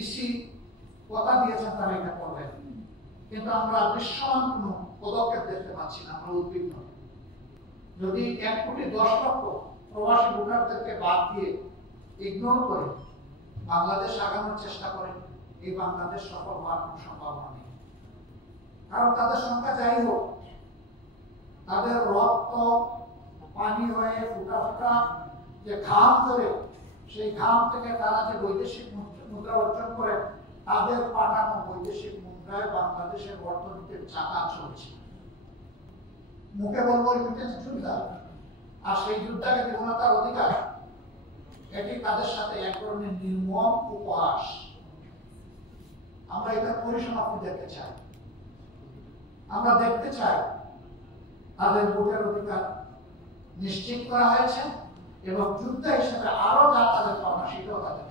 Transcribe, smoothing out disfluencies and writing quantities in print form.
EC কথা দিয়েছেন তারা এটা করবেন, কিন্তু আমরা দৃশ্যমান কোনো পদক্ষেপ দেখতে পাচ্ছি না। আমরা উদ্বিগ্ন। যদি 1,10,00,000 প্রবাসী ভোটারদেরকে বাদ দিয়ে ইগনোর করে বাংলাদেশ আগানোর চেষ্টা করেন, এই বাংলাদেশ সফল হওয়ার কোনো সম্ভাবনা নেই। কারণ তাদের সংখ্যা যাই হোক, তাদের রক্ত পানি হয়ে ফুটা ফুটা যে ঘাম ধরে, সেই ঘাম থেকে তারা যে বৈদেশিক মুদ্রা অর্জন করে, তাদের পাঠানো বৈদেশিক মুদ্রায় বাংলাদেশের অর্থনীতির চাকা চলছে। মুখে বলবো রিমিটেন্স যোদ্ধা, আর সেই যোদ্ধাকে দিব না তার অধিকার, এটি তাদের সাথে এক ধরনের নির্মম উপহাস। আমরা এটা পরিসমাপ্তি দেখতে চাই। আমরা দেখতে চাই তাদের ভোটের অধিকার নিশ্চিত করা হয়েছে এবং যোদ্ধা হিসেবে আরো যা তাদের পাওনা সেটাও তাদের